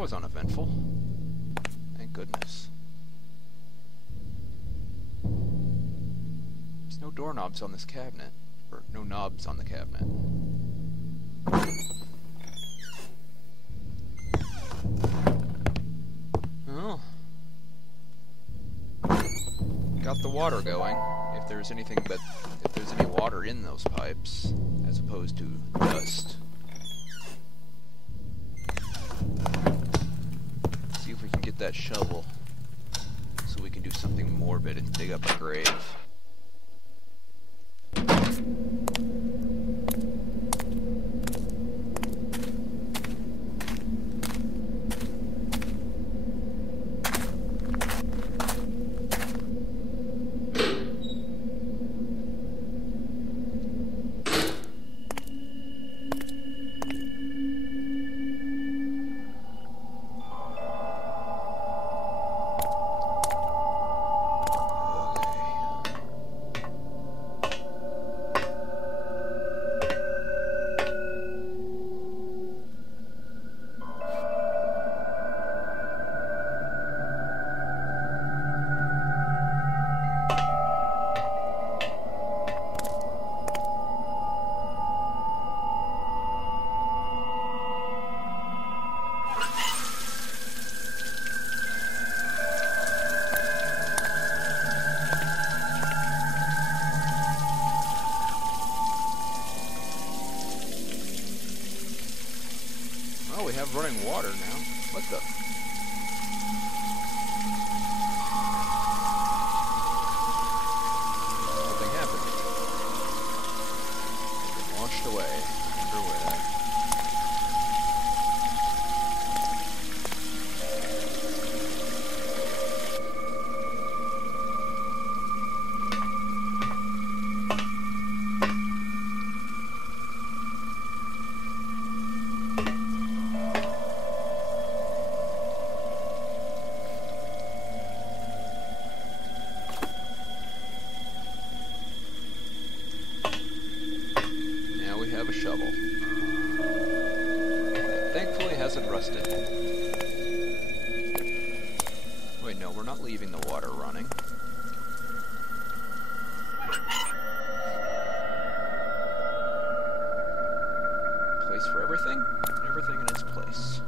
that was uneventful. Thank goodness. There's no doorknobs on this cabinet. Or no knobs on the cabinet. Oh. Got the water going. If there's any water in those pipes, as opposed to dust. See if we can get that shovel so we can do something morbid and dig up a grave. Oh, we have running water now. What the? Nothing happened. It's been washed away. I wonder where. Have a shovel. Thankfully hasn't rusted. Wait, no, we're not leaving the water running. Place for everything? Everything in its place.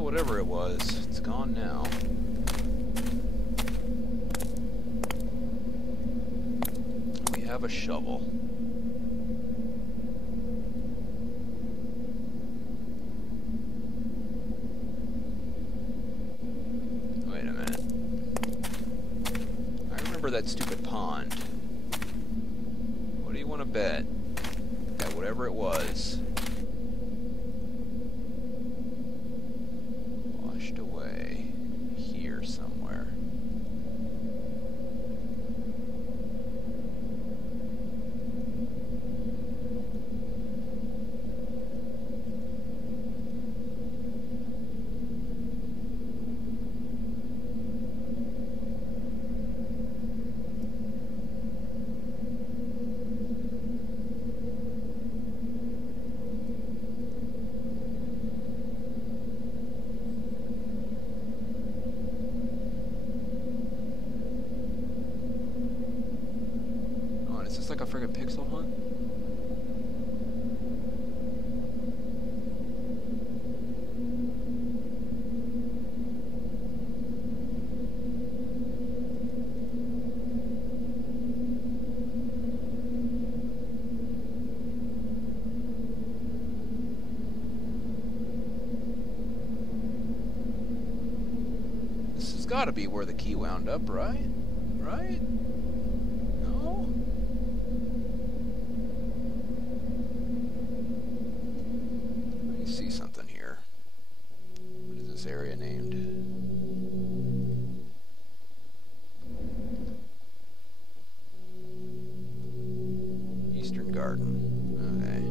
Whatever it was, it's gone now. We have a shovel. Wait a minute. I remember that stupid pond. What do you want to bet? That whatever it was away here somewhere. Is this like a friggin' pixel hunt? gotta be where the key wound up, right? Right? No? Let me see something here. What is this area named? Eastern Garden. Okay.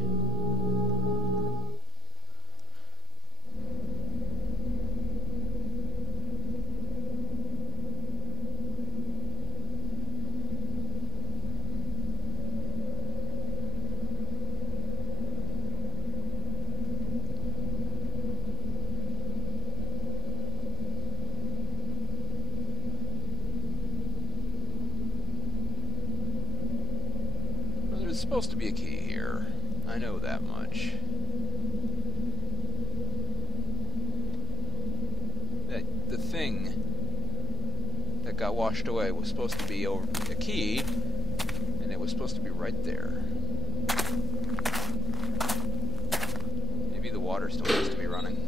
There's supposed to be a key here. I know that much. The thing that got washed away was supposed to be over the key, and it was supposed to be right there. Maybe the water still has to be running.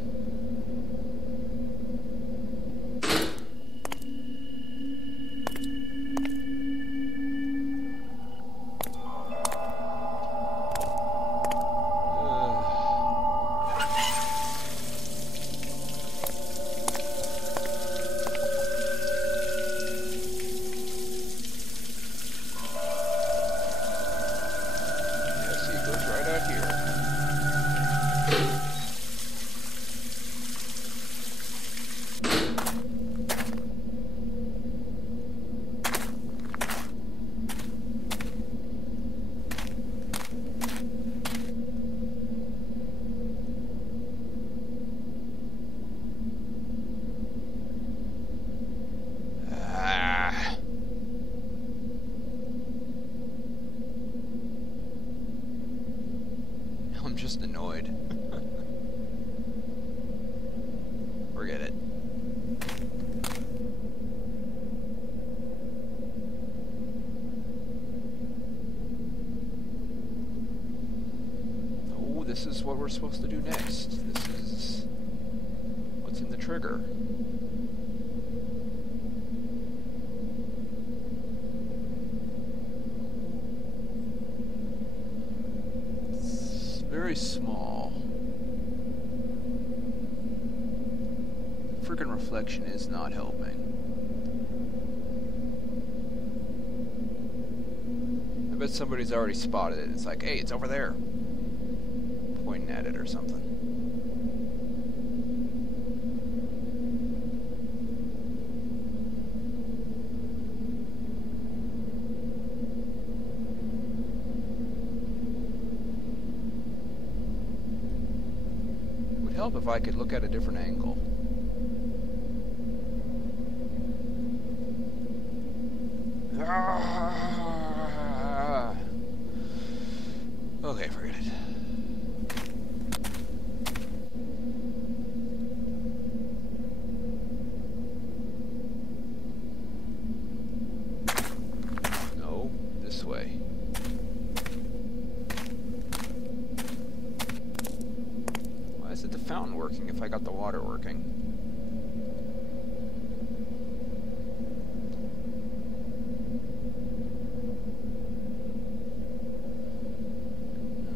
I'm just annoyed. Forget it. Oh, this is what we're supposed to do next. This is what's in the trigger. Very small. Freaking reflection is not helping. I bet somebody's already spotted it. It's like, hey, it's over there. Pointing at it or something. Help if I could look at a different angle. Okay, forget it. No, this way. Is the fountain working if I got the water working?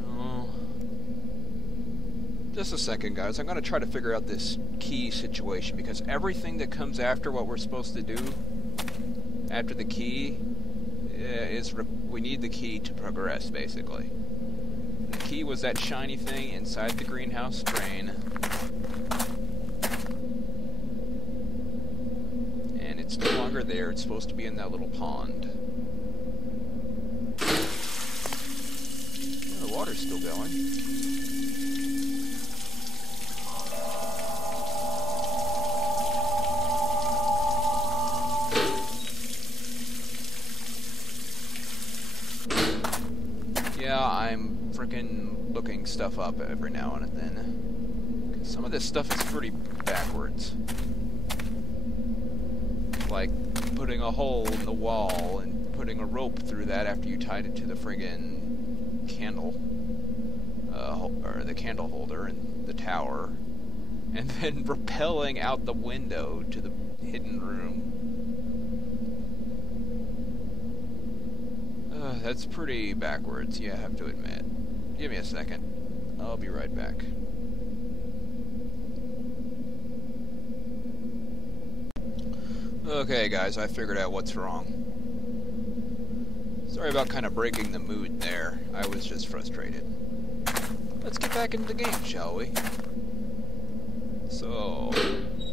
No. Just a second, guys. I'm going to try to figure out this key situation, because everything that comes after what we're supposed to do, after the key, we need the key to progress, basically. The key was that shiny thing inside the greenhouse drain. And it's no longer there. It's supposed to be in that little pond. Oh, the water's still going. Yeah, I'm freaking looking stuff up every now and then. 'Cause some of this stuff is pretty backwards. Like putting a hole in the wall and putting a rope through that after you tied it to the friggin' candle, or the candle holder in the tower, and then rappelling out the window to the hidden room. That's pretty backwards, yeah, I have to admit. Give me a second. I'll be right back. Okay, guys, I figured out what's wrong. Sorry about kind of breaking the mood there. I was just frustrated. Let's get back into the game, shall we? So,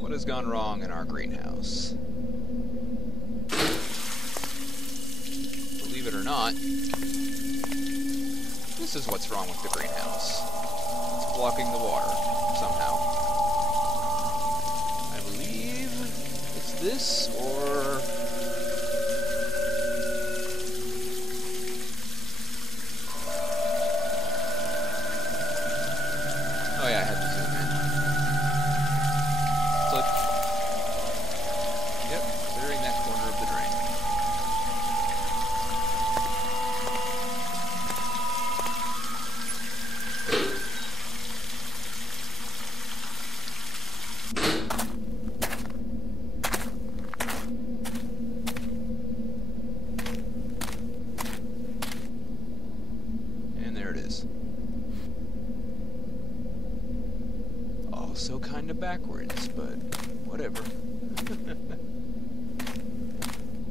what has gone wrong in our greenhouse? Believe it or not, this is what's wrong with the greenhouse. It's blocking the water, somehow. I believe it's this, or... oh yeah, I had to zoom in. Flip. Yep, clearing that corner of the drain. And there it is. Also kind of backwards, but whatever.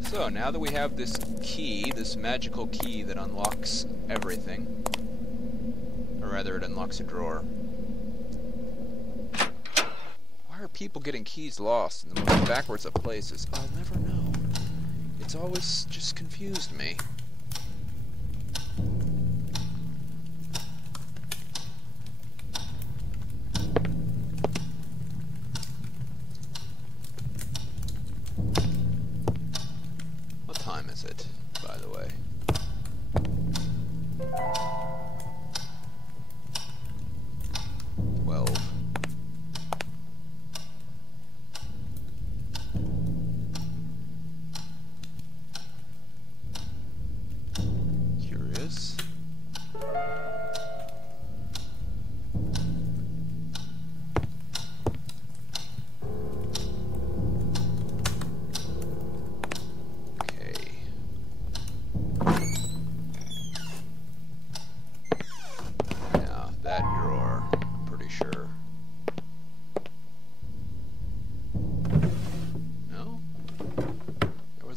So, now that we have this key, this magical key that unlocks everything, or rather it unlocks a drawer. Why are people getting keys lost in the most backwards of places? I'll never know. It's always just confused me. What time is it, by the way? Curious.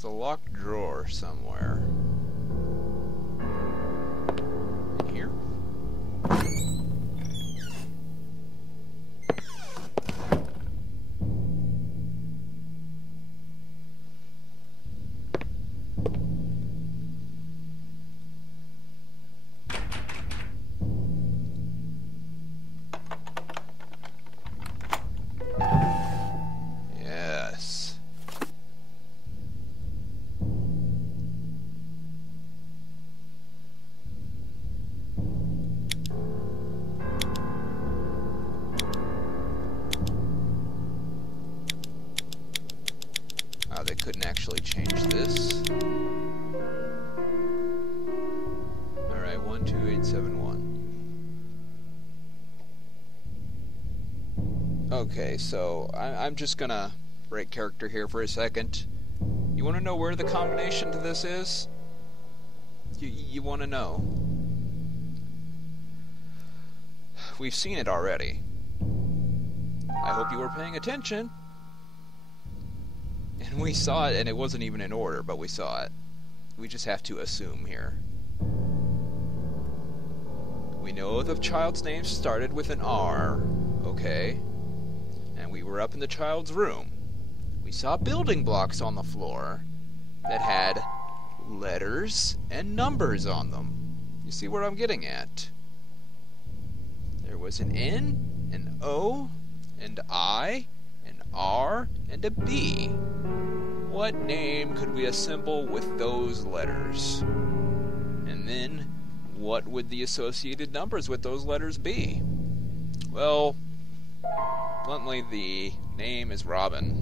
A locked drawer somewhere. In here? Yes. They couldn't actually change this. Alright, 12871. Okay, so I'm just gonna break character here for a second. You wanna know where the combination to this is? You wanna know. We've seen it already. I hope you were paying attention. And we saw it, and it wasn't even in order, but we saw it. We just have to assume here. We know the child's name started with an R, okay? And we were up in the child's room. We saw building blocks on the floor that had letters and numbers on them. You see what I'm getting at? There was an N, an O, an I, an R, and a B. What name could we assemble with those letters? And then, what would the associated numbers with those letters be? Well, bluntly, the name is Robin,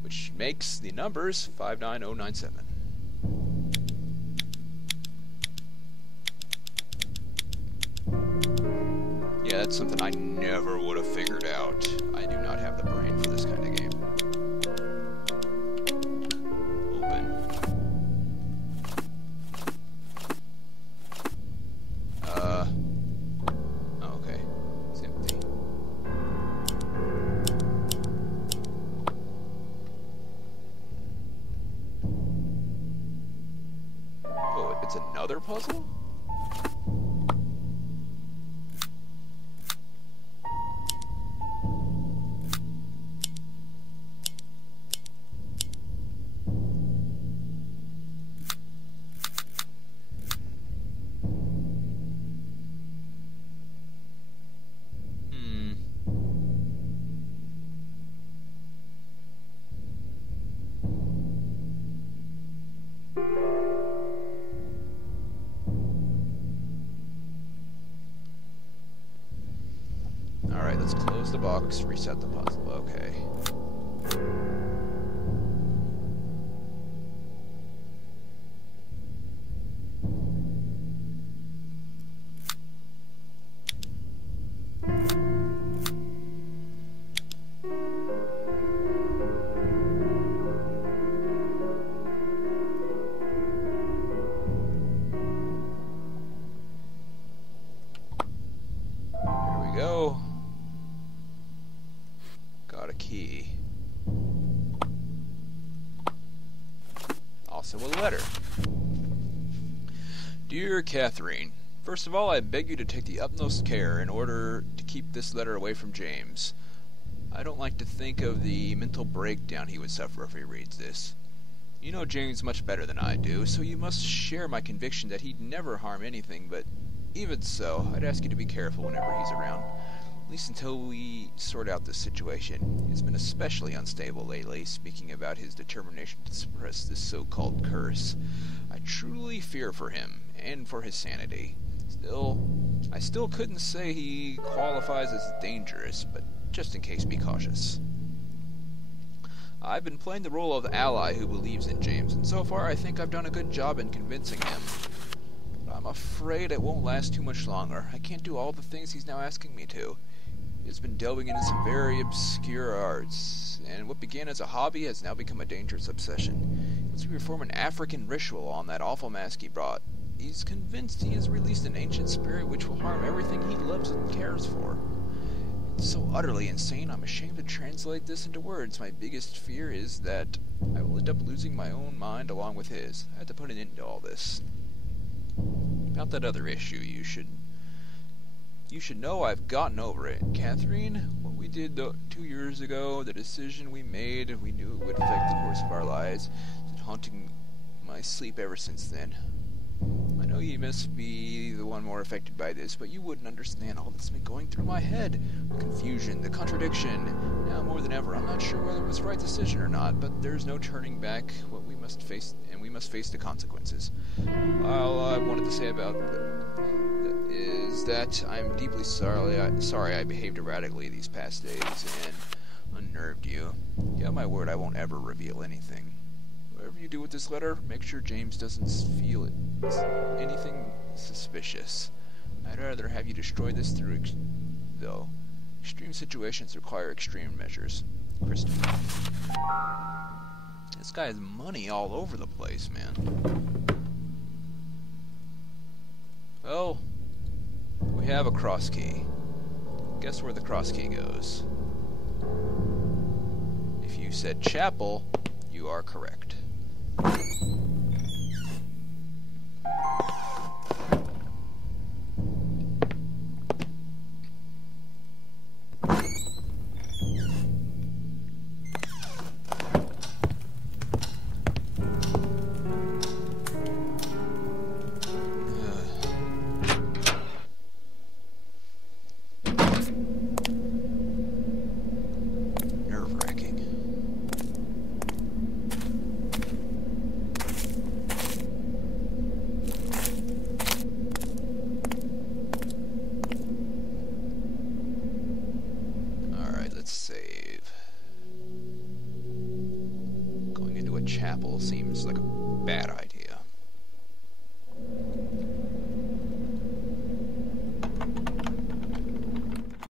which makes the numbers 59097. Yeah, that's something I never would have figured out. I do not have the brain for this kind of game. another puzzle? Alright, let's close the box, reset the puzzle. Okay. Here we go. Got a key. Also a letter. Dear Catherine, first of all, I beg you to take the utmost care in order to keep this letter away from James. I don't like to think of the mental breakdown he would suffer if he reads this. You know James much better than I do, so you must share my conviction that he'd never harm anything, but even so, I'd ask you to be careful whenever he's around. At least until we sort out this situation. He's been especially unstable lately, speaking about his determination to suppress this so-called curse. I truly fear for him, and for his sanity. I still couldn't say he qualifies as dangerous, but just in case, be cautious. I've been playing the role of ally who believes in James, and so far I think I've done a good job in convincing him. But I'm afraid it won't last too much longer. I can't do all the things he's now asking me to. He's been delving into some very obscure arts, and what began as a hobby has now become a dangerous obsession. He wants to perform an African ritual on that awful mask he brought. He's convinced he has released an ancient spirit which will harm everything he loves and cares for. It's so utterly insane, I'm ashamed to translate this into words. My biggest fear is that I will end up losing my own mind along with his. I had to put an end to all this. About that other issue, you should know I've gotten over it. Catherine, what we did 2 years ago, the decision we made, we knew it would affect the course of our lives. It's been haunting my sleep ever since then. I know you must be the one more affected by this, but you wouldn't understand all that's been going through my head. The confusion, the contradiction. Now more than ever, I'm not sure whether it was the right decision or not, but there's no turning back. What we must face, and we must face the consequences. All I wanted to say about is that I'm deeply sorry I behaved erratically these past days and unnerved you. You have my word I won't ever reveal anything. Whatever you do with this letter, make sure James doesn't feel it. Anything suspicious. I'd rather have you destroy this through though. Extreme situations require extreme measures. Kristen. This guy has money all over the place, man. Well, we have a cross key. Guess where the cross key goes? If you said chapel, you are correct. Chapel seems like a bad idea.